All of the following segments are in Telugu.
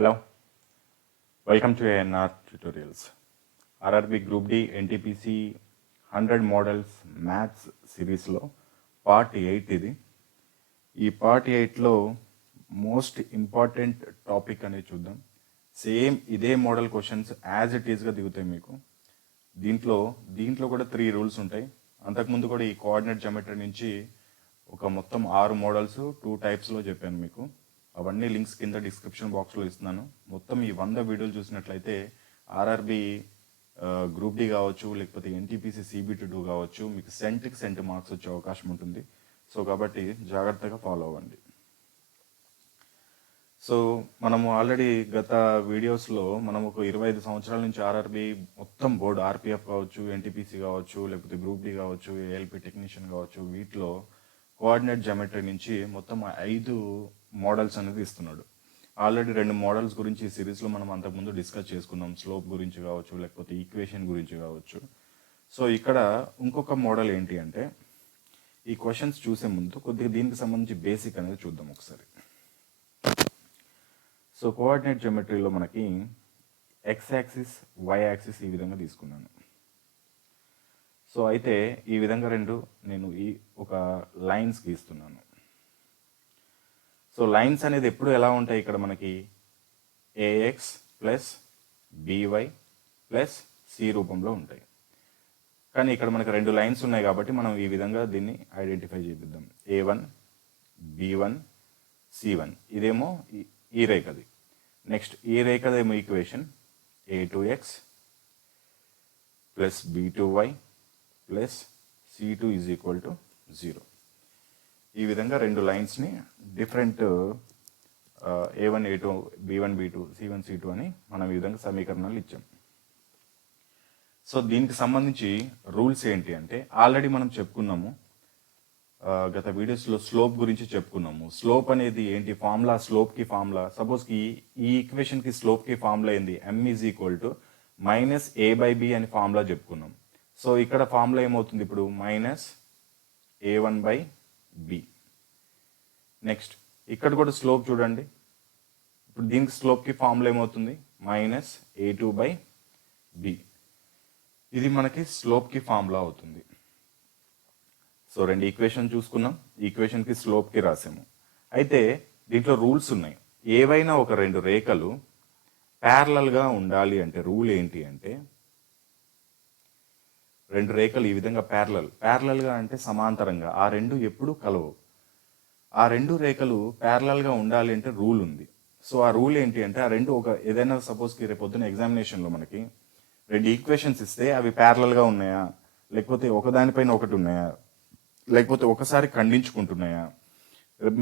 Hello, welcome to ANR Tutorials. RRB Group D NTPC 100 Models Maths సిరీస్లో పార్ట్ 8 ఇది. ఈ పార్ట్ 8లో మోస్ట్ ఇంపార్టెంట్ టాపిక్ అనేది చూద్దాం. సేమ్ ఇదే మోడల్ క్వశ్చన్స్ యాజ్ ఇట్ ఈస్గా దిగుతాయి మీకు. దీంట్లో కూడా 3 రూల్స్ ఉంటాయి. అంతకుముందు కూడా ఈ కోఆర్డినేట్ జామెట్రీ నుంచి ఒక మొత్తం 6 మోడల్స్ 2 టైప్స్లో చెప్పాను మీకు. అవన్నీ లింక్స్ కింద డిస్క్రిప్షన్ బాక్స్లో ఇస్తున్నాను. మొత్తం ఈ 100 వీడియోలు చూసినట్లయితే ఆర్ఆర్బి గ్రూప్ డి కావచ్చు, లేకపోతే ఎన్టీపీసీ CBT2 కావచ్చు, మీకు సెంట్ మార్క్స్ వచ్చే అవకాశం ఉంటుంది. సో కాబట్టి జాగ్రత్తగా ఫాలో అవ్వండి. సో మనము ఆల్రెడీ గత వీడియోస్లో మనం ఒక 25 సంవత్సరాల నుంచి ఆర్ఆర్బి మొత్తం బోర్డు ఆర్పిఎఫ్ కావచ్చు, ఎన్టీపీసీ కావచ్చు, లేకపోతే గ్రూప్ డి కావచ్చు, ఏఎల్పి టెక్నీషియన్ కావచ్చు, వీటిలో కోఆర్డినేట్ జామెట్రీ నుంచి మొత్తం 5 మోడల్స్ అనేది ఇస్తున్నాడు. ఆల్రెడీ 2 మోడల్స్ గురించి ఈ సిరీస్లో మనం అంతకుముందు డిస్కస్ చేసుకున్నాం. స్లోప్ గురించి కావచ్చు, లేకపోతే ఈక్వేషన్ గురించి కావచ్చు. సో ఇక్కడ ఇంకొక మోడల్ ఏంటి అంటే, ఈ క్వశ్చన్స్ చూసే ముందు కొద్దిగా దీనికి సంబంధించి బేసిక్ అనేది చూద్దాం ఒకసారి. సో కోఆర్డినేట్ జామెట్రీలో మనకి ఎక్స్ యాక్సిస్, వై యాక్సిస్ ఈ విధంగా తీసుకున్నాను. సో అయితే ఈ విధంగా నేను ఒక లైన్స్ గీస్తున్నాను. సో లైన్స్ అనేది ఎప్పుడు ఎలా ఉంటాయి, ఇక్కడ మనకి a x plus b y plus c రూపంలో ఉంటాయి. కానీ ఇక్కడ మనకి 2 లైన్స్ ఉన్నాయి కాబట్టి మనం ఈ విధంగా దీన్ని ఐడెంటిఫై చేద్దాం. A1 B1 C1 ఇదేమో ఈ రేఖది. నెక్స్ట్ ఈ రేఖదేమో equation A2x plus B2y plus C2 = 0. ఈ విధంగా 2 లైన్స్ని different A1 A2 B1 B2 C1 C2 అని మనం ఈ విధంగా సమీకరణాలు ఇచ్చాం. సో దీనికి సంబంధించి రూల్స్ ఏంటి అంటే, ఆల్రెడీ మనం చెప్పుకున్నాము గత వీడియోస్లో స్లోప్ గురించి చెప్పుకున్నాము. స్లోప్ అనేది ఏంటి, ఫార్ములా, స్లోప్కి ఫార్ములా. సపోజ్కి ఈ ఈక్వేషన్కి స్లోప్కి ఫార్ములా ఏంది, m = -a/b అని ఫార్ములా చెప్పుకున్నాం. సో ఇక్కడ ఫార్ములా ఏమవుతుంది ఇప్పుడు, -a1/b. నెక్స్ట్ ఇక్కడ కూడా స్లోప్ చూడండి. ఇప్పుడు దీనికి స్లోప్కి ఫార్ములా ఏమవుతుంది, -a2/b. ఇది మనకి స్లోప్కి ఫార్ములా అవుతుంది. సో 2 ఈక్వేషన్ చూసుకున్నాం, ఈక్వేషన్కి స్లోప్కి రాసాము. అయితే దీంట్లో రూల్స్ ఉన్నాయి. ఏవైనా ఒక 2 రేఖలు ప్యారలల్గా ఉండాలి అంటే రూల్ ఏంటి అంటే, 2 రేఖలు ఈ విధంగా ప్యారలల్గా అంటే సమాంతరంగా, ఆ 2 ఎప్పుడు కలవు. ఆ 2 రేఖలు ప్యారలల్గా ఉండాలి అంటే రూల్ ఉంది. సో ఆ రూల్ ఏంటి అంటే, ఆ 2 ఏదైనా సపోజ్కి రేపు పొద్దున్న ఎగ్జామినేషన్లో మనకి 2 ఈక్వేషన్స్ ఇస్తే అవి ప్యారలల్గా ఉన్నాయా, లేకపోతే ఒకదానిపైన ఒకటి ఉన్నాయా, లేకపోతే ఒకసారి ఖండించుకుంటున్నాయా.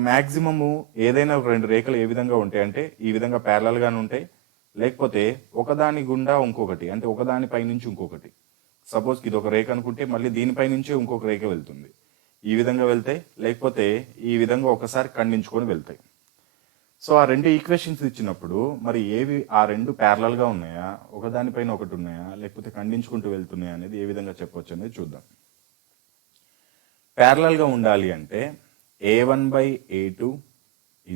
మ్యాక్సిమము ఏదైనా 2 రేఖలు ఏ విధంగా ఉంటాయి అంటే ఈ విధంగా ప్యారలల్గానే ఉంటాయి, లేకపోతే ఒకదాని గుండా ఇంకొకటి, అంటే ఒకదానిపై నుంచి ఇంకొకటి. సపోజ్కి ఇది ఒక రేఖ అనుకుంటే మళ్ళీ దీనిపై నుంచే ఇంకొక రేఖ వెళ్తుంది. ఈ విధంగా వెళ్తాయి, లేకపోతే ఈ విధంగా ఒకసారి ఖండించుకొని వెళ్తాయి. సో ఆ 2 ఈక్వేషన్స్ ఇచ్చినప్పుడు మరి ఆ 2 ప్యారలల్గా ఉన్నాయా, ఒకదానిపైన ఒకటి ఉన్నాయా, లేకపోతే ఖండించుకుంటూ వెళ్తున్నాయా అనేది ఏ విధంగా చెప్పొచ్చు అనేది చూద్దాం. ప్యారలల్గా ఉండాలి అంటే a1/a2 =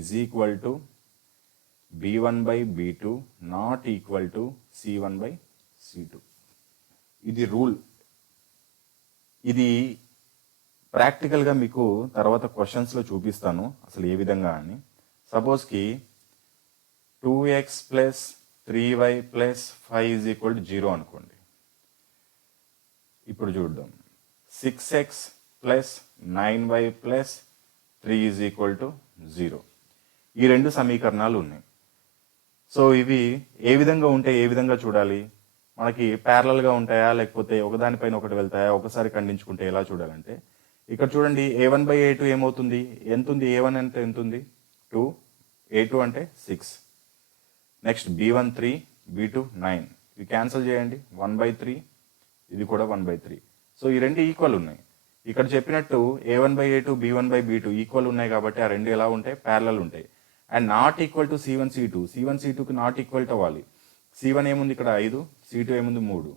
b1/b2 ≠ c1/c2. ఇది రూల్. ఇది ప్రాక్టికల్గా మీకు తర్వాత క్వశ్చన్స్లో చూపిస్తాను అసలు ఏ విధంగా అని. సపోజ్కి 2x + 3y + 5 = 0 అనుకోండి. ఇప్పుడు చూద్దాం. 6x + 9y + 3 = 0. ఈ 2 సమీకరణాలు ఉన్నాయి. సో ఇవి ఏ విధంగా ఉంటే ఏ విధంగా చూడాలి, మనకి ప్యారలల్గా ఉంటాయా, లేకపోతే ఒకదానిపైన ఒకటి వెళ్తాయా, ఒకసారి ఖండించుకుంటే ఎలా చూడాలంటే, ఇక్కడ చూడండి a1/a2 ఏమవుతుంది, ఎంత ఉంది, a1 అంటే ఎంత ఉంది 2, a2 అంటే 6. Next b1 3, b2 9. ఇవి క్యాన్సిల్ చేయండి, 1/3, ఇది కూడా 1/3. సో ఈ 2 ఈక్వల్ ఉన్నాయి. ఇక్కడ చెప్పినట్టు a1/a2 b1/b2 ఈక్వల్ ఉన్నాయి కాబట్టి ఆ 2 ఎలా ఉంటాయి, ప్యారలల్ ఉంటాయి. And not equal to C1 C2కి నాట్ ఈక్వల్ టు అవ్వాలి. C1 ఏముంది ఇక్కడ 5, C2 ఏముంది 3.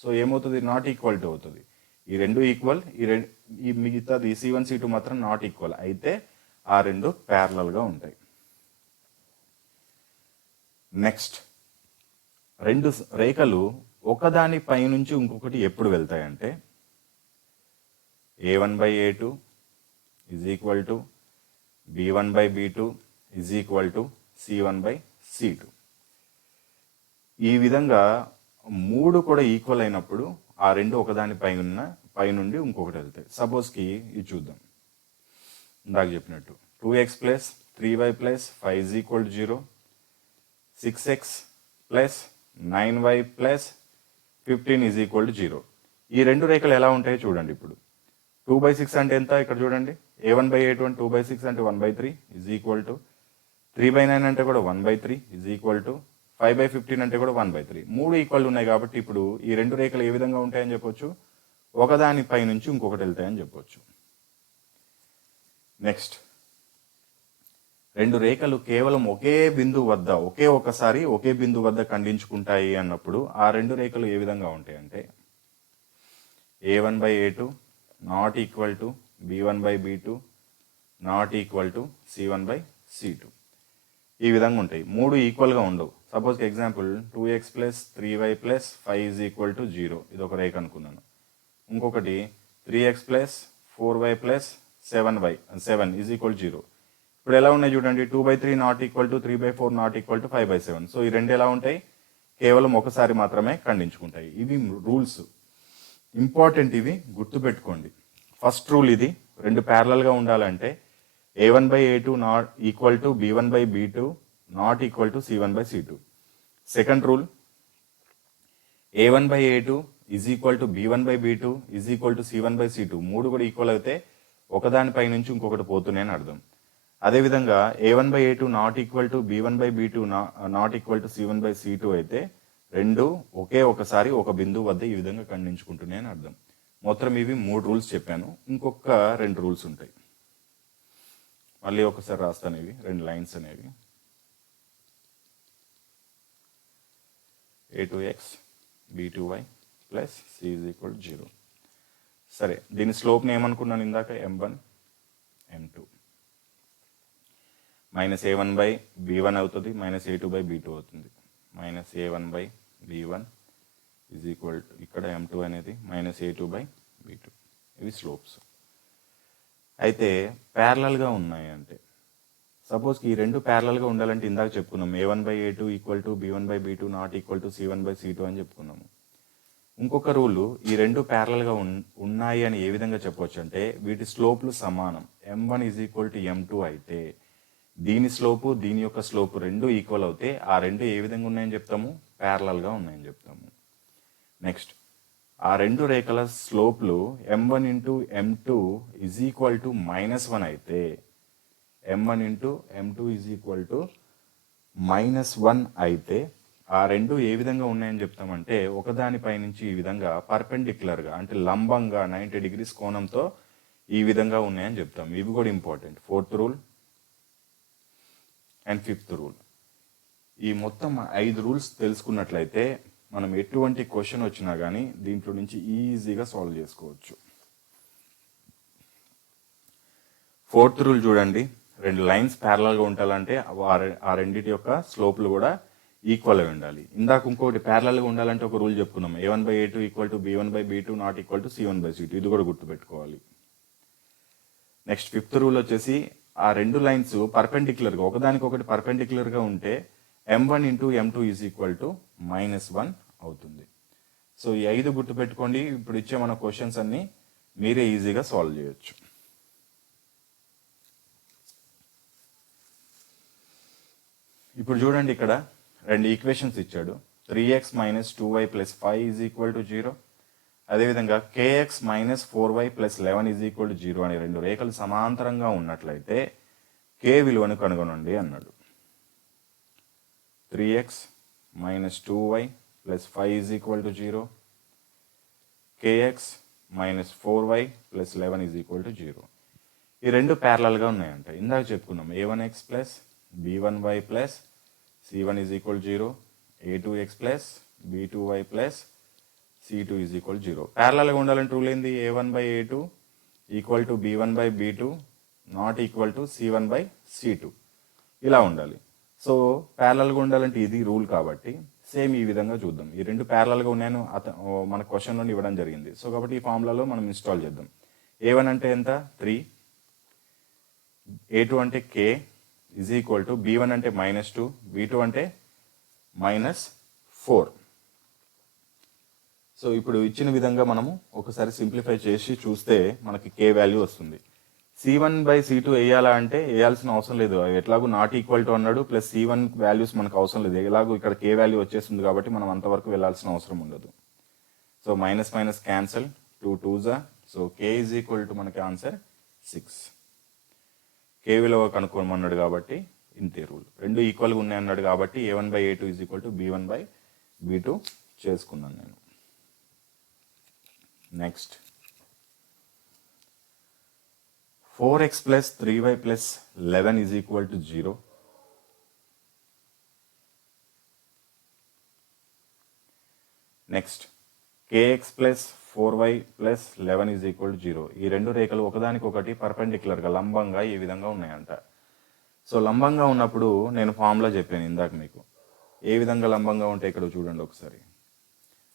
సో ఏమవుతుంది, నాట్ ఈక్వల్ టు అవుతుంది. ఈ 2 ఈక్వల్, ఈ మిగతాది C1 C2 మాత్రం నాట్ ఈక్వల్ అయితే ఆ 2 ప్యారలల్గా ఉంటాయి. నెక్స్ట్ రెండు రేఖలు ఒకదాని పై నుంచి ఇంకొకటి ఎప్పుడు వెళ్తాయంటే a1/a2 is equal to b1/b2 is equal to c1/c2. ఈ విధంగా మూడు కూడా ఈక్వల్ అయినప్పుడు ఆ రెండు ఒకదాని పై నుండి ఇంకొకటి వెళ్తాయి. సపోజ్కి ఇది చూద్దాం. ఇందాక చెప్పినట్టు 2x plus 3y plus 5 is equal to 0, 6x plus 9y plus 15 is equal to 0. ఈ రెండు రేఖలు ఎలా ఉంటాయో చూడండి. ఇప్పుడు 2/6 అంటే ఎంత? ఇక్కడ చూడండి. a1/a2 అంటే 2/6 అంటే 1/3 ఈజ్ ఈక్వల్ టు 3/9 అంటే కూడా 1/3 ఈజ్ ఈక్వల్ టు 5/15 అంటే కూడా 1/3. మూడు ఈక్వల్ ఉన్నాయి కాబట్టి ఇప్పుడు ఈ రెండు రేఖలు ఏ విధంగా ఉంటాయని చెప్పొచ్చు? ఒకదాని పై నుంచి ఇంకొకటి వెళ్తాయని చెప్పొచ్చు. నెక్స్ట్ రెండు రేఖలు కేవలం ఒకే బిందువు వద్ద ఒకేసారి ఒకే బిందువు వద్ద ఖండించుకుంటాయి అన్నప్పుడు ఆ రెండు రేఖలు ఏ విధంగా ఉంటాయంటే a1/a2 not equal to b1/b2 not equal to c1/c2. ఈ విధంగా ఉంటాయి. మూడు ఈక్వల్గా ఉండవు. Suppose example 2x plus 3y plus 5 is equal to 0, ఇది ఒక రేఖ అనుకున్నాను. ఇంకొకటి 3x plus 4y plus 7 is equal 0. ఇప్పుడు ఎలా ఉన్నాయి చూడండి. 2/3 not equal to 3/4 not equal to 5/7. So ఈ రెండు ఎలా ఉంటాయి? కేవలం ఒకసారి మాత్రమే ఖండించుకుంటాయి. ఇవి రూల్స్ ఇంపార్టెంట్, ఇవి గుర్తుపెట్టుకోండి. ఫస్ట్ రూల్ ఇది, రెండు ప్యారలల్గా ఉండాలంటే a1/a2 not equal to b1/b2 not equal to c1/c2. Second rule a1/a2 is equal to b1/b2 is equal to c1/c2. మూడు కూడా ఈక్వల్ అయితే ఒకదానిపై నుంచి ఇంకొకటి పోతూనే అని అర్థం. అదేవిధంగా a1/a2 not equal to b1/b2 not equal to c1/c2 అయితే రెండు ఒకసారి ఒక బిందువు వద్ద ఈ విధంగా ఖండించుకుంటున్నాయి అని అర్థం. మొత్తం ఇవి మూడు రూల్స్ చెప్పాను. ఇంకొక రెండు రూల్స్ ఉంటాయి. మళ్ళీ ఒకసారి రాస్తాను. ఇవి రెండు లైన్స్ అనేవి a2x b2y plus c is equal 0. సరే, దీని స్లోప్ని ఏమనుకున్నాను ఇందాక? m1 m2 మైనస్ a1/b1 అవుతుంది, మైనస్ a2/b2 అవుతుంది. Minus a1/b1 is equal to ఇక్కడ m2 అనేది మైనస్ a2/b2. ఇవి స్లోప్స్. అయితే ప్యారలల్గా ఉన్నాయి అంటే సపోజ్కి ఈ రెండు ప్యారలల్గా ఉండాలంటే ఇందాక చెప్పుకున్నాం a1/a2 equal to b1/b2 not equal to c1/c2 అని చెప్పుకున్నాము. ఇంకొక రూలు, ఈ రెండు ప్యారలల్గా ఉన్నాయి అని ఏ విధంగా చెప్పవచ్చు అంటే వీటి స్లోప్లు సమానం. m1 is equal to m2 అయితే దీని స్లోపు దీని యొక్క స్లోపు రెండు ఈక్వల్ అవుతే ఆ రెండు ఏ విధంగా ఉన్నాయని చెప్తాము? ప్యారలల్గా ఉన్నాయని చెప్తాము. నెక్స్ట్ ఆ రెండు రేఖల స్లోప్లు m1 into m2 is equal to -1 అయితే m1 into m2 is equal to -1 అయితే ఆ రెండు ఏ విధంగా ఉన్నాయని చెప్తామంటే ఒకదానిపై నుంచి ఈ విధంగా పర్పెండిక్యులర్గా అంటే లంబంగా 90 డిగ్రీస్ కోణంతో ఈ విధంగా ఉన్నాయని చెప్తాం. ఇవి కూడా important. Fourth rule and fifth rule. ఈ మొత్తం 5 రూల్స్ తెలుసుకున్నట్లయితే మనం ఎటువంటి క్వశ్చన్ వచ్చినా కానీ దీంట్లో నుంచి ఈజీగా సాల్వ్ చేసుకోవచ్చు. ఫోర్త్ రూల్ చూడండి. రెండు లైన్స్ ప్యారలల్గా ఉండాలంటే ఆ రెండింటి యొక్క స్లోప్లు కూడా ఈక్వల్ అయి ఉండాలి. ఇందాక ఇంకోటి ప్యారలల్గా ఉండాలంటే ఒక రూల్ చెప్పుకున్నాం, a1/a2 equal to b1/b2 not equal to c1/c2. ఇది కూడా గుర్తుపెట్టుకోవాలి. నెక్స్ట్ ఫిఫ్త్ రూల్ వచ్చేసి ఆ రెండు లైన్స్ పర్పెండిక్యులర్గా ఒకదానికొకటి పర్పెండిక్యులర్గా ఉంటే m1 into m2 is equal to -1 అవుతుంది. సో ఈ 5 గుర్తుపెట్టుకోండి. ఇప్పుడు ఇచ్చే మన క్వశ్చన్స్ అన్ని మీరే ఈజీగా సాల్వ్ చేయొచ్చు. ఇప్పుడు చూడండి, ఇక్కడ రెండు ఈక్వేషన్స్ ఇచ్చాడు. 3x minus 2y plus 5 is equal to 0. అదేవిధంగా kx minus 4y plus 11 is equal to 0 అనే రెండు రేఖలు సమాంతరంగా ఉన్నట్లయితే k విలువను కనుగొనండి అన్నాడు. 3x minus 2y plus 5 is equal to 0. kx minus 4y plus 11 is equal to 0. ఈ రెండు ప్యారలల్గా ఉన్నాయంట. ఇందాక చెప్పుకున్నాం a1x plus b1y plus c1 is equal 0, a2x plus b2y plus c2 is equal 0. ప్యారలల్గా ఉండాలంటే రూల్ ఏంది? a1/a2 equal to b1/b2 not equal to c1/c2 ఇలా ఉండాలి. సో ప్యారలల్గా ఉండాలంటే ఇది రూల్ కాబట్టి సేమ్ ఈ విధంగా చూద్దాం. ఈ రెండు ప్యారలల్గా ఉన్నాయని మన క్వశ్చన్లో ఇవ్వడం జరిగింది. సో కాబట్టి ఈ ఫార్ములాలో మనం ఇన్స్టాల్ చేద్దాం. A1 అంటే ఎంత 3, A2 అంటే K is equal to B1 అంటే -2, B2 అంటే -4. సో ఇప్పుడు ఇచ్చిన విధంగా మనము ఒకసారి సింప్లిఫై చేసి చూస్తే మనకి K వాల్యూ వస్తుంది. C1/C2 వేయాలా అంటే వేయాల్సిన అవసరం లేదు, ఎట్లాగూ నాట్ ఈక్వల్ టు అన్నాడు, ప్లస్ C1 వాల్యూస్ మనకు అవసరం లేదు, ఎలాగూ ఇక్కడ K వాల్యూ వచ్చేస్తుంది కాబట్టి మనం అంతవరకు వెళ్ళాల్సిన అవసరం ఉండదు. So minus minus cancel, 2 2s, so K is equal to మనకి ఆన్సర్ 6. K విలువ కనుక్కోమన్నాడు కాబట్టి ఇంతే రూల్. రెండు ఈక్వల్గా ఉన్నాయి అన్నాడు కాబట్టి A1/A2 is equal to B1/B2 చేసుకున్నాను నేను. Next 4x plus 3y plus 11 is equal to 0. Next kx plus 4y plus 11 is equal to 0. ఈ రెండు రేఖలు ఒకదానికొకటి పర్పెండిక్యులర్గా లంబంగా ఈ విధంగా ఉన్నాయంట. సో లంబంగా ఉన్నప్పుడు నేను ఫార్ములా చెప్పాను ఇందాక మీకు, ఏ విధంగా లంబంగా ఉంటే ఇక్కడ చూడండి ఒకసారి.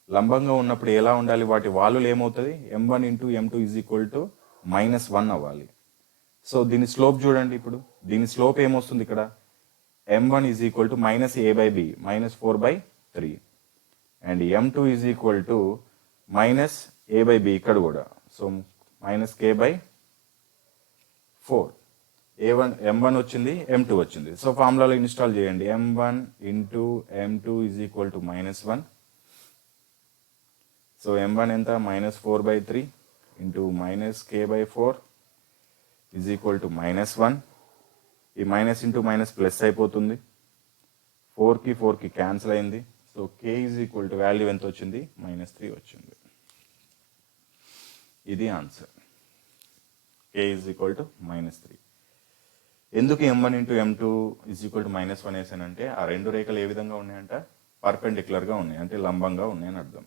లంబంగా ఉన్నప్పుడు ఎలా ఉండాలి, వాటి వాల్యూలు ఏమవుతుంది, m1 into m2 is equal to -1 అవ్వాలి. సో దీని స్లోప్ చూడండి, ఇప్పుడు దీని స్లోప్ ఏమొస్తుంది ఇక్కడ, m1 is equal to -a/b -4/3 and m2 is equal to -a/b ఇక్కడ కూడా, సో -k/4. m1 వచ్చింది, m2 వచ్చింది. సో ఫార్ములాలో ఇన్స్టాల్ చేయండి. m1 into m2 is equal to -1. So m1 ఎంత, -4/3 into -k/4 is equal to -1. ఈ మైనస్ ఇంటూ మైనస్ ప్లస్ అయిపోతుంది, 4కి 4కి క్యాన్సిల్ అయింది. So k is equal to value ఎంత వచ్చింది, -3 వచ్చింది. ఇది answer, k is equal to -3. ఎందుకు m1 into m2 is equal to -1 వేసానంటే ఆ రెండు రేఖలు ఏ విధంగా ఉన్నాయంట, పర్పెండిక్యులర్గా ఉన్నాయి, అంటే లంబంగా ఉన్నాయని అర్థం.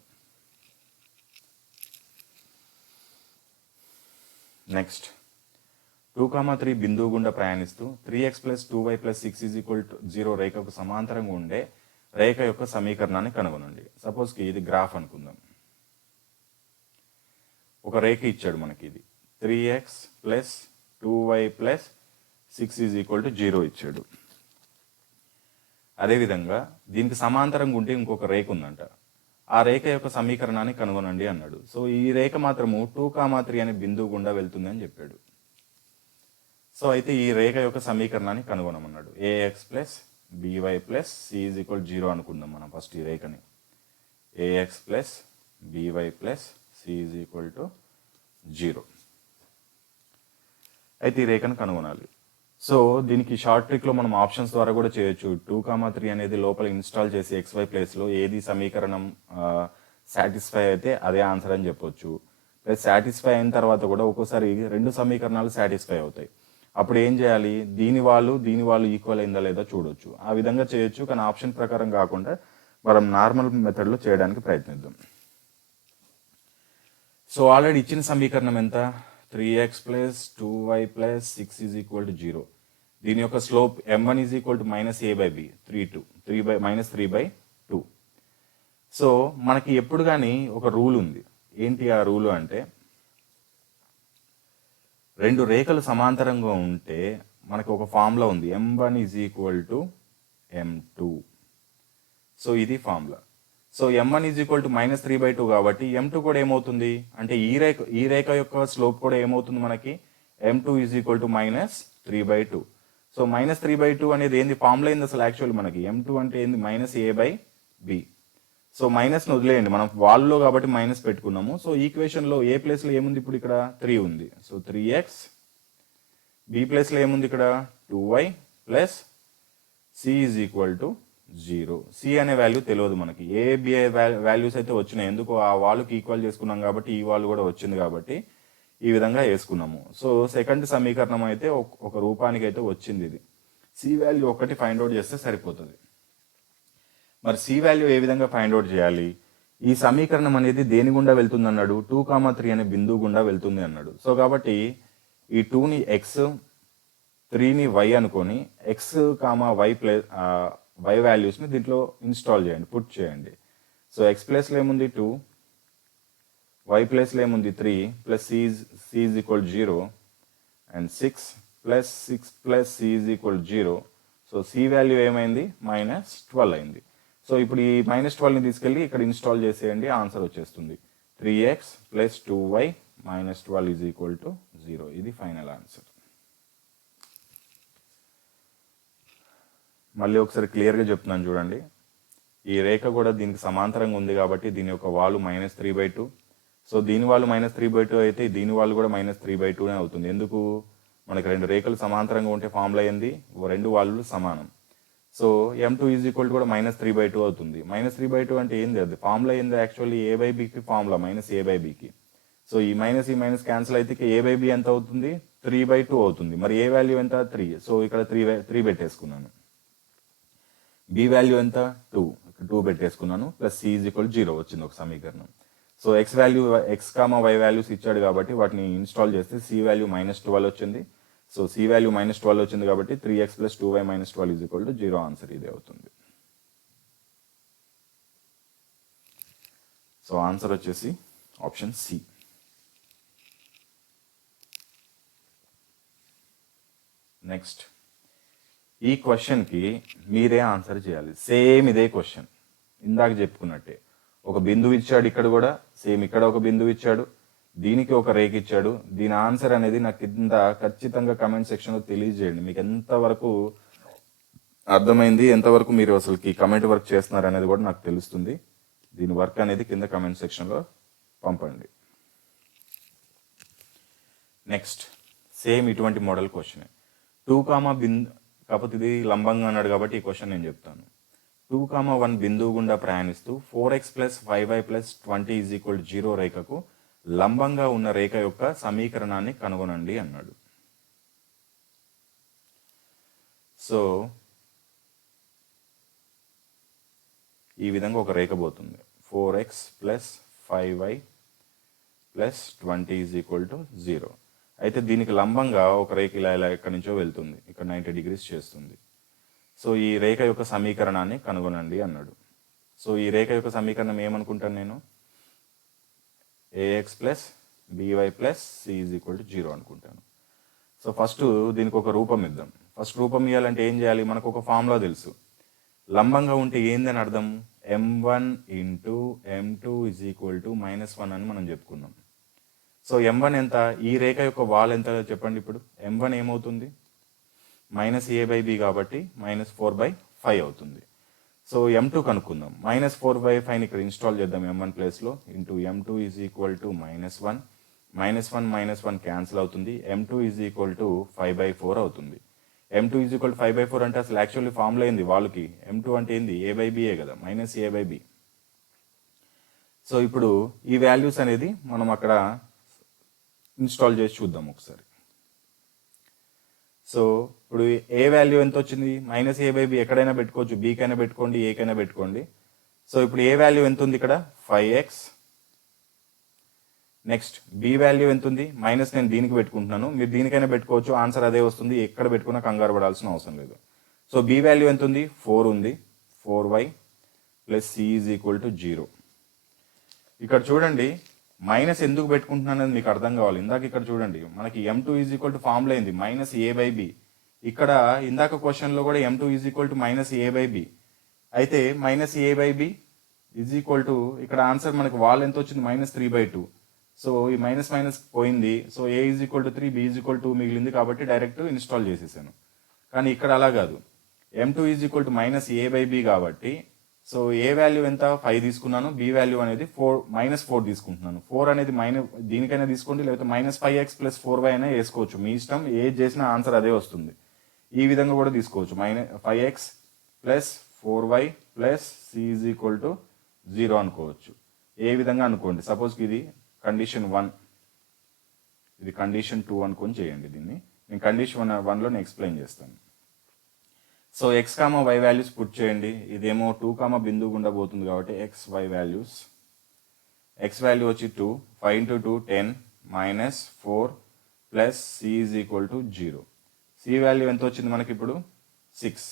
నెక్స్ట్ 2, 3 బిందువు గుండా ప్రయాణిస్తూ 3x + 2y + 6 is equal to 0 రేఖకు సమాంతరంగా ఉండే రేఖ యొక్క సమీకరణాన్ని కనుగొనండి. సపోజ్కి ఇది గ్రాఫ్ అనుకుందాం. ఒక రేఖ ఇచ్చాడు మనకి, ఇది 3x + 2y + 6 is equal to 0 ఇచ్చాడు. అదేవిధంగా దీనికి సమాంతరంగా ఉంటే ఇంకొక రేఖ ఉందంట, ఆ రేఖ యొక్క సమీకరణాన్ని కనుగొనండి అన్నాడు. సో ఈ రేఖ మాత్రము 2, 3 అనే బిందువు గుండా వెళ్తుంది అని చెప్పాడు. సో అయితే ఈ రేఖ యొక్క సమీకరణాన్ని కనుగొనమన్నాడు. ax + by + c is equal 0 అనుకుందాం మనం ఫస్ట్ ఈ రేఖని. ax + by + c is equal to 0. అయితే ఈ రేఖను కనుగొనాలి. సో దీనికి షార్ట్ ట్రిక్లో మనం ఆప్షన్స్ ద్వారా కూడా చేయొచ్చు. 2, 3 అనేది లోపల ఇన్స్టాల్ చేసి xy ప్లేస్లో ఏది సమీకరణం సాటిస్ఫై అయితే అదే ఆన్సర్ అని చెప్పొచ్చు. ప్లస్ సాటిస్ఫై అయిన తర్వాత కూడా ఒక్కోసారి రెండు సమీకరణాలు సాటిస్ఫై అవుతాయి. అప్పుడు ఏం చేయాలి, దీని వాళ్ళు ఈక్వల్ అయిందా లేదా చూడొచ్చు. ఆ విధంగా చేయొచ్చు, కానీ ఆప్షన్ ప్రకారం కాకుండా మనం నార్మల్ మెథడ్లో చేయడానికి ప్రయత్నిద్దాం. సో ఆల్రెడీ ఇచ్చిన సమీకరణం ఎంత, 3x + 2y + 6 is equal to 0. దీని యొక్క slope m1 is equal to -a/b, -3/2. So మనకి ఎప్పుడు కానీ ఒక రూల్ ఉంది. ఏంటి ఆ రూలు అంటే, రెండు రేఖలు సమాంతరంగా ఉంటే మనకు ఒక ఫార్ములా ఉంది, m1 is equal to m2. So ఇది formula. So m1 is equal to -3/2 కాబట్టి m2 కూడా ఏమవుతుంది అంటే ఈ రేఖ యొక్క స్లోప్ కూడా ఏమవుతుంది మనకి, m2 is equal to -3/2. So -3/2 అనేది ఏంది, ఫార్ములా ఏంది అసలు యాక్చువల్ మనకి, m2 అంటే ఏంది, -a/b. సో మైనస్ని వదిలేయండి, మనం వాల్లో కాబట్టి మైనస్ పెట్టుకున్నాము. సో ఈక్వేషన్లో ఏ ప్లేస్లో ఏముంది, ఇప్పుడు ఇక్కడ 3 ఉంది. సో 3x, b ప్లేస్లో ఏముంది ఇక్కడ 2y + c is equal to 0. c అనే వాల్యూ తెలియదు మనకి, ఏ బి వాల్యూస్ అయితే వచ్చినాయి, ఎందుకు ఆ వాల్యూకి ఈక్వల్ చేసుకున్నాం కాబట్టి ఈ వాల్యూ కూడా వచ్చింది కాబట్టి ఈ విధంగా వేసుకున్నాము. సో సెకండ్ సమీకరణం అయితే ఒక రూపానికి అయితే వచ్చింది. ఇది c వాల్యూ ఒకటి ఫైండ్ అవుట్ చేస్తే సరిపోతుంది. మరి c వాల్యూ ఏ విధంగా ఫైండ్ అవుట్ చేయాలి, ఈ సమీకరణం అనేది దేని గుండా వెళ్తుంది అన్నాడు, 2, 3 అనే బిందువు గుండా వెళ్తుంది అన్నాడు. సో కాబట్టి ఈ 2ని x, 3ని y అనుకొని ఎక్స్ కామా వై వాల్యూస్ని దీంట్లో ఇన్స్టాల్ చేయండి, పుట్ చేయండి. సో ఎక్స్ ప్లేస్లో ఏముంది 2, వై ప్లేస్లో ఏముంది 3 plus c is equal 0 and 6 plus c is equal 0. So c value ఏమైంది -12 అయింది. సో ఇప్పుడు ఈ -12ని తీసుకెళ్ళి ఇక్కడ ఇన్స్టాల్ చేసేయండి, ఆన్సర్ వచ్చేస్తుంది 3x plus 2y -12 is equal to 0. ఇది ఫైనల్ ఆన్సర్. మళ్ళీ ఒకసారి క్లియర్గా చెప్తున్నాను చూడండి. ఈ రేఖ కూడా దీనికి సమాంతరంగా ఉంది కాబట్టి దీని యొక్క వాలు -3/2. సో దీని వాళ్ళు -3/2 అయితే దీని వాళ్ళు కూడా -3/2 అవుతుంది. ఎందుకు? మనకి రెండు రేఖలు సమాంతరంగా ఉంటే ఫార్ములా ఏంది? రెండు వాళ్ళు సమానం. సో m2 ఈజ్ ఈక్వల్ కూడా -3/2 అవుతుంది. -3/2 అంటే ఏంది? అది ఫార్ములా ఏంది? యాక్చువల్లీ a/bకి ఫార్ములా -a/bకి. సో ఈ మైనస్ క్యాన్సిల్ అయితే a/b ఎంత అవుతుంది? 3/2 అవుతుంది. మరి ఏ వాల్యూ ఎంత? 3. సో ఇక్కడ 3 పెట్టేసుకున్నాను. బి వాల్యూ ఎంత? 2 పెట్టేసుకున్నాను. ప్లస్ సి ఈజ్ ఈక్వల్ 0 వచ్చింది ఒక సమీకరణం. So x comma y values ఇచ్చాడు కాబట్టి వాటిని ఇన్స్టాల్ చేస్తే సి వాల్యూ -12 వచ్చింది. సో సి వాల్యూ -12 వచ్చింది కాబట్టి 3x plus 2y -12 is equal to 0 answer ఇదే అవుతుంది. సో ఆన్సర్ వచ్చేసి ఆప్షన్ సి. నెక్స్ట్, ఈ క్వశ్చన్కి మీరే ఆన్సర్ చేయాలి. సేమ్ ఇదే క్వశ్చన్, ఇందాక చెప్పుకున్నట్టే. ఒక బిందువు ఇచ్చాడు, ఇక్కడ కూడా సేమ్ ఇక్కడ ఒక బిందువు ఇచ్చాడు, దీనికి ఒక రేఖ ఇచ్చాడు. దీని ఆన్సర్ అనేది నాకు కింద ఖచ్చితంగా కమెంట్ సెక్షన్లో తెలియజేయండి. మీకు ఎంతవరకు అర్థమైంది, ఎంతవరకు మీరు అసలుకి కమెంట్ వర్క్ చేస్తున్నారు అనేది కూడా నాకు తెలుస్తుంది. దీని వర్క్ అనేది కింద కమెంట్ సెక్షన్లో పంపండి. నెక్స్ట్, సేమ్ ఇటువంటి మోడల్ క్వశ్చన్ 2, కాకపోతే ఇది లంబంగా అన్నాడు కాబట్టి ఈ క్వశ్చన్ నేను చెప్తాను. 2, 1 బిందువు గుండా ప్రయాణిస్తూ 4x plus 5y plus 20 is equal 0 రేఖకు లంబంగా ఉన్న రేఖ యొక్క సమీకరణాన్ని కనుగొనండి అన్నాడు. సో ఈ విధంగా ఒక రేఖ పోతుంది. 4x plus 5y plus 20 is equal to 0. అయితే దీనికి లంబంగా ఒక రేఖ ఇలా ఎక్కడి నుంచో వెళ్తుంది, ఇక్కడ 90 డిగ్రీస్ చేస్తుంది. సో ఈ రేఖ యొక్క సమీకరణాన్ని కనుగొనండి అన్నాడు. సో ఈ రేఖ యొక్క సమీకరణం ఏమనుకుంటాను నేను? ax plus by plus c is equal to 0 అనుకుంటాను. సో ఫస్ట్ దీనికి ఒక రూపం ఇద్దాం. ఫస్ట్ రూపం ఇవ్వాలంటే ఏం చేయాలి? మనకు ఒక ఫార్ములా తెలుసు. లంబంగా ఉంటే ఏందని అర్థం? m1 into m2 is equal to -1 అని మనం చెప్పుకున్నాం. సో m1 ఎంత? ఈ రేఖ యొక్క వాల్ ఎంత చెప్పండి. ఇప్పుడు m1 ఏమవుతుంది? -a/b కాబట్టి -4/5 అవుతుంది. సో m2 కనుక్కుందాం. -4/5ని ఇక్కడ ఇన్స్టాల్ చేద్దాం m1 ప్లేస్లో. Into m2 is equal to -1, -1 cancel అవుతుంది. m2 ఈజ్ ఈక్వల్ టు 5/4 అవుతుంది. m2 ఈజ్ ఈక్వల్ టు 5/4 అంటే అసలు యాక్చువల్లీ ఫార్ములా ఏంది వాళ్ళకి? m2 అంటే ఏంది? a/b కదా, -a/b. సో ఇప్పుడు ఈ వాల్యూస్ అనేది మనం అక్కడ ఇన్స్టాల్ చేసి చూద్దాం ఒకసారి. సో ఇప్పుడు ఏ వాల్యూ ఎంత వచ్చింది? -a/b ఎక్కడైనా పెట్టుకోవచ్చు, b కైనా పెట్టుకోండి, a కైనా పెట్టుకోండి. సో ఇప్పుడు ఏ వాల్యూ ఎంత ఉంది ఇక్కడ? 5x. నెక్స్ట్ b వాల్యూ ఎంత ఉంది? నేను దీనికి పెట్టుకుంటున్నాను, మీరు దీనికైనా పెట్టుకోవచ్చు, ఆన్సర్ అదే వస్తుంది. ఎక్కడ పెట్టుకున్నా కంగారు పడాల్సిన అవసరం లేదు. సో b వాల్యూ ఎంత ఉంది? 4 ఉంది. 4y plus c is equal to 0. ఇక్కడ చూడండి, మైనస్ ఎందుకు పెట్టుకుంటున్నాను మీకు అర్థం కావాలి. ఇందాక ఇక్కడ చూడండి, మనకి m2 is equal to formula అయింది -a/b. ఇక్కడ ఇందాక క్వశ్చన్లో కూడా m2 is equal to -a/b. అయితే -a/b ఈజ్ ఈక్వల్ టు ఇక్కడ ఆన్సర్ మనకి వాల్ ఎంత వచ్చింది? -3/2. సో ఈ మైనస్ పోయింది. So a is equal to 3, b is equal to మిగిలింది కాబట్టి డైరెక్ట్ ఇన్స్టాల్ చేసేసాను. కానీ ఇక్కడ అలా కాదు, m2 is equal to -a/b కాబట్టి సో ఏ వాల్యూ ఎంత? 5 తీసుకున్నాను, బి వాల్యూ అనేది -4 తీసుకుంటున్నాను. 4 అనేది దీనికైనా తీసుకోండి, లేకపోతే -5x ప్లస్ 4y అయినా వేసుకోవచ్చు, మీ ఇష్టం. ఏది చేసినా ఆన్సర్ అదే వస్తుంది. ఈ విధంగా కూడా తీసుకోవచ్చు, -5x plus 4y plus c is equal to 0 అనుకోవచ్చు. ఏ విధంగా అనుకోండి. సపోజ్ ఇది కండిషన్ 1, ఇది కండిషన్ 2 అనుకొని చేయండి. దీన్ని నేను కండిషన్ 1లో ఎక్స్ప్లెయిన్ చేస్తాను. So x, y values put చేయండి. ఇదేమో 2, బిందువు గుండా పోతుంది కాబట్టి y వాల్యూస్. x వాల్యూ వచ్చి 2, 5 into 2 10 -4 plus c is equal to 0. C value ఎంత వచ్చింది మనకి ఇప్పుడు 6.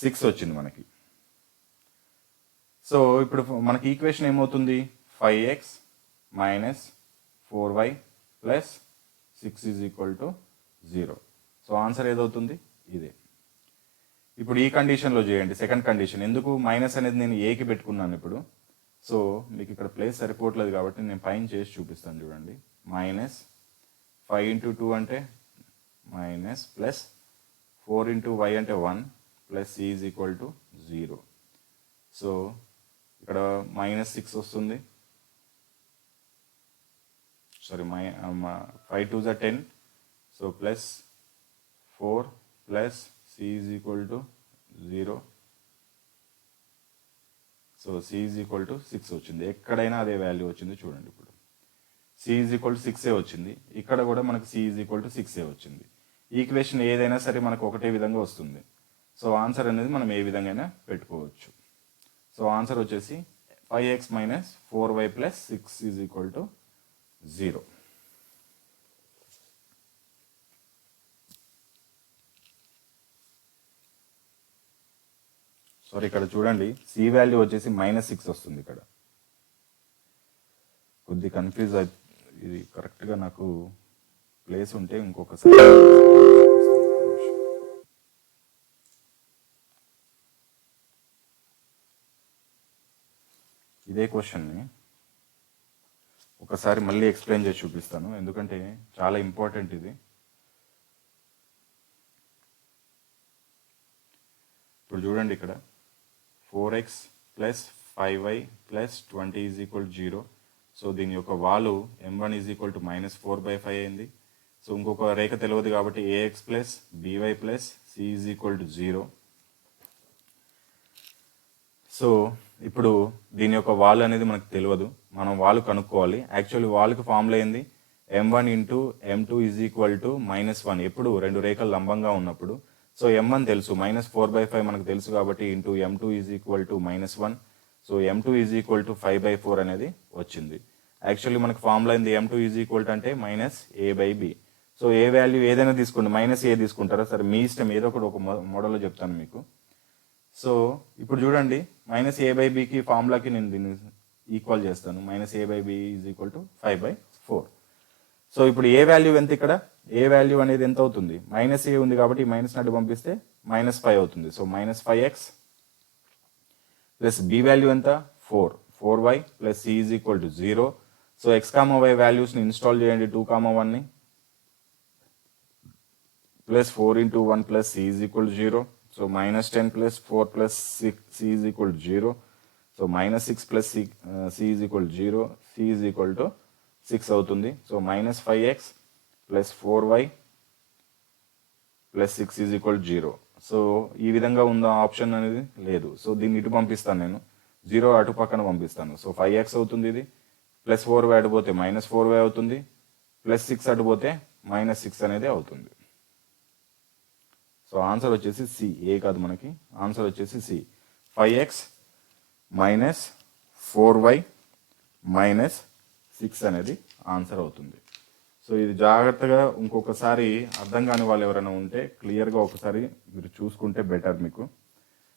6 వచ్చింది మనకి. సో ఇప్పుడు మనకి ఈక్వేషన్ ఏమవుతుంది, 5x minus 4y plus 6 is equal to 0. So answer ఏదవుతుంది, ఇదే. ఇప్పుడు ఈ కండిషన్లో చేయండి, సెకండ్ కండిషన్. ఎందుకు మైనస్ అనేది నేను ఏకి పెట్టుకున్నాను ఇప్పుడు. సో మీకు ఇక్కడ ప్లేస్ సరిపోవట్లేదు కాబట్టి నేను పైన చేసి చూపిస్తాను చూడండి. మైనస్ 5 ఇంటూ 2 అంటే మైనస్ ప్లస్ 4 ఇంటూ y అంటే 1 plus c is equal to 0. So ఇక్కడ మైనస్ 6 వస్తుంది. సారీ 5 2 జా 10. So plus 4 plus c is equal to 0. So c is equal to 6 వచ్చింది. ఎక్కడైనా అదే వాల్యూ వచ్చింది చూడండి. ఇప్పుడు c ఈజ్ ఈక్వల్ టు 6 వచ్చింది, ఇక్కడ కూడా మనకు c ఈజ్ ఈక్వల్ టు 6 వచ్చింది. ఈక్వేషన్ ఏదైనా సరే మనకు ఒకటే విధంగా వస్తుంది. సో ఆన్సర్ అనేది మనం ఏ విధంగా పెట్టుకోవచ్చు. సో ఆన్సర్ వచ్చేసి 5x minus 4y plus 6 is equal to 0. Sorry ఇక్కడ చూడండి, సి వాల్యూ వచ్చేసి -6 వస్తుంది. ఇక్కడ కొద్ది కన్ఫ్యూజ్ ఇది కరెక్ట్గా నాకు ప్లేస్ ఉంటే ఇంకొకసారి ఇదే క్వశ్చన్ని ఒకసారి మళ్ళీ ఎక్స్ప్లెయిన్ చేసి చూపిస్తాను, ఎందుకంటే చాలా ఇంపార్టెంట్ ఇది. ఇప్పుడు చూడండి, ఇక్కడ 4x plus 5y plus 20 is equal 0. So దీని యొక్క వాలు m1 ఈజ్ ఈక్వల్ టు -4/5 అయింది. సో ఇంకొక రేఖ తెలియదు కాబట్టి ax plus by plus c is equal to 0. So ఇప్పుడు దీని యొక్క వాల్ అనేది మనకు తెలియదు, మనం వాల్ కనుక్కోవాలి. యాక్చువల్లీ వాల్కి ఫార్ములా ఏంది, m1 into m2 is equal to -1 ఎప్పుడు రెండు రేఖలు లంబంగా ఉన్నప్పుడు. సో m1 తెలుసు, -4/5 మనకు తెలుసు కాబట్టి into m2 is equal to -1. So m2 is equal to 5/4 అనేది వచ్చింది. యాక్చువల్లీ మనకు ఫార్ములా ఏంది, m2 ఈజ్ ఈక్వల్ టు అంటే -a/b. సో ఏ వాల్యూ ఏదైనా తీసుకోండి, -a తీసుకుంటారా, సరే మీ ఇష్టం, ఏదో ఒకటి ఒక మోడల్లో చెప్తాను మీకు. సో ఇప్పుడు చూడండి, -a/bకి ఫార్ములాకి నేను దీన్ని ఈక్వల్ చేస్తాను. -a/b is equal to 5/4. So ఇప్పుడు ఏ వాల్యూ ఎంత, ఇక్కడ ఏ వాల్యూ అనేది ఎంత అవుతుంది, -a ఉంది కాబట్టి మైనస్ నటు పంపిస్తే -5 అవుతుంది. So -5x plus b value ఎంత 4y plus c is equal to 0. So x, y వాల్యూస్ని ఇన్స్టాల్ చేయండి. 2, 1ని plus 4 into 1 plus c is equal to 0. So -10 plus 4 plus c is equal to 0. So -6 plus c is equal to 0. c is equal to 6 అవుతుంది. So -5x plus 4y plus 6 is equal 0. So ఈ విధంగా ఉందా ఆప్షన్ అనేది లేదు. సో దీన్ని ఇటు పంపిస్తాను, నేను 0 అటు పక్కన పంపిస్తాను. సో 5x అవుతుంది, ఇది ప్లస్ 4y అటుపోతే -4y అవుతుంది, ప్లస్ 6 అటుపోతే -6 అనేది అవుతుంది. సో ఆన్సర్ వచ్చేసి సి, ఏ కాదు మనకి, ఆన్సర్ వచ్చేసి C. 5x minus 4y minus 6 అనేది ఆన్సర్ అవుతుంది. సో ఇది జాగ్రత్తగా ఇంకొకసారి అర్థం కాని వాళ్ళు ఎవరైనా ఉంటే క్లియర్గా ఒకసారి మీరు చూసుకుంటే బెటర్ మీకు.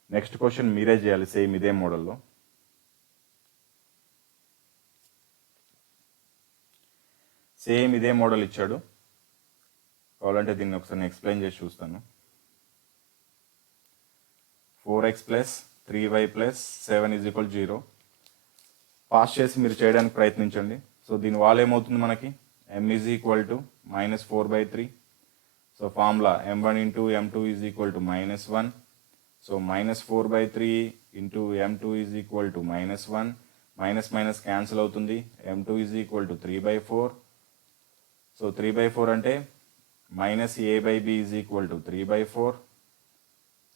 నెక్స్ట్ క్వశ్చన్ మీరే చేయాలి సేమ్ ఇదే మోడల్లో. సేమ్ ఇదే మోడల్ ఇచ్చాడు, కావాలంటే దీన్ని ఒకసారి ఎక్స్ప్లెయిన్ చేసి చూస్తాను. 4x plus 3y plus 7 is equal 0. Pass చేసి మీరు చేయడానికి ప్రయత్నించండి. సో దీని వాల్ ఏమవుతుంది మనకి, m is equal to -4/3. So formula m1 into m2 is equal to -1. So -4/3 into m2 is equal to -1. Minus cancel అవుతుంది. m2 is equal to 3/4. So 3/4 అంటే -a/b is equal to 3/4.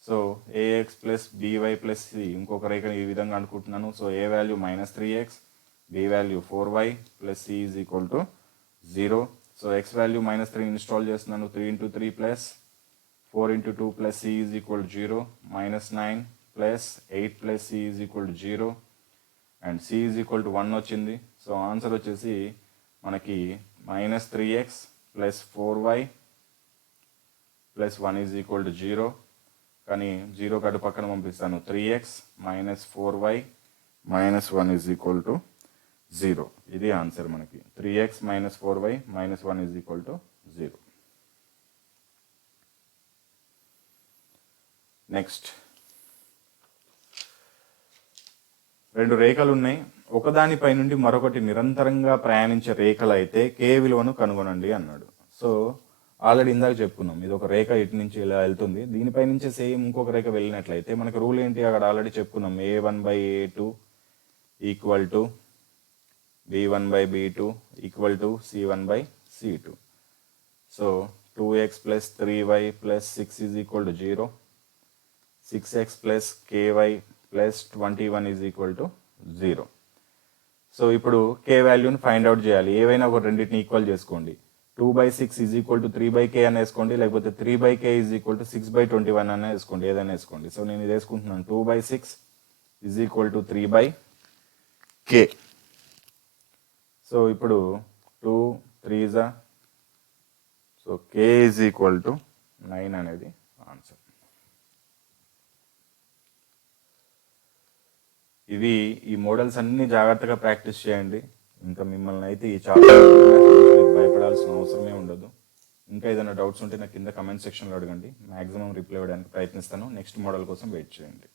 So ax plus by plus c, ఇంకొక రేఖ ఈ విధంగా అనుకుంటున్నాను. So a value -3x, b value 4y plus c is equal to 0. So x value -3 install చేస్తున్నాను. 3 into 3 plus 4 into 2 plus c is equal to 0. -9 plus 8 plus c is equal to 0 and c is equal to 1 వచ్చింది. సో ఆన్సర్ వచ్చేసి మనకి minus 3x plus 4y plus 1 is equal to 0. కానీ 0 కటు పక్కన పంపిస్తాను. 3x minus 4y minus 1 is equal to 0. ఇది ఆన్సర్ మనకి. 3x minus 4y minus 1 is equal to 0. Next, రెండు రేఖలు ఉన్నాయి. ఒకదానిపై నుండి మరొకటి నిరంతరంగా ప్రయాణించే రేఖలు అయితే కే విలువను కనుగొనండి అన్నాడు. సో ఆల్రెడీ ఇందాక చెప్పుకున్నాం, ఇది ఒక రేఖ ఇటు నుంచి ఇలా వెళ్తుంది, దీనిపై నుంచి సేమ్ ఇంకొక రేఖ వెళ్ళినట్లయితే మనకు రూల్ ఏంటి, అక్కడ ఆల్రెడీ చెప్పుకున్నాం. a1/a2 equal to b1/b2 equal to c1/c2. So 2x plus 3y plus 6 is equal to 0. 6x plus ky plus 21 is equal to 0. So ఇప్పుడు k వాల్యూని ఫైండ్ అవుట్ చేయాలి. ఏవైనా ఒక రెండింటిని ఈక్వల్ చేసుకోండి. 2/6 ఈజ్ ఈక్వల్ టు 3/k అని వేసుకోండి, లేకపోతే 3/k ఈజ్ ఈక్వల్ టు 6/21 అని వేసుకోండి, ఏదైనా వేసుకోండి. సో నేను ఇది వేసుకుంటున్నాను. 2/6 is equal to 3/k. So ఇప్పుడు 2 3 so k is equal to 9 అనేది ఆన్సర్. ఇవి ఈ మోడల్స్ అన్ని జాగ్రత్తగా ప్రాక్టీస్ చేయండి. ఇంకా మిమ్మల్ని అయితే ఈ చాలా భయపడాల్సిన అవసరమే ఉండదు. ఇంకా ఏదైనా డౌట్స్ ఉంటే నాకు కింద కమెంట్ సెక్షన్లో అడగండి. మ్యాక్సిమం రిప్లై ఇవ్వడానికి ప్రయత్నిస్తాను. నెక్స్ట్ మోడల్ కోసం వెయిట్ చేయండి.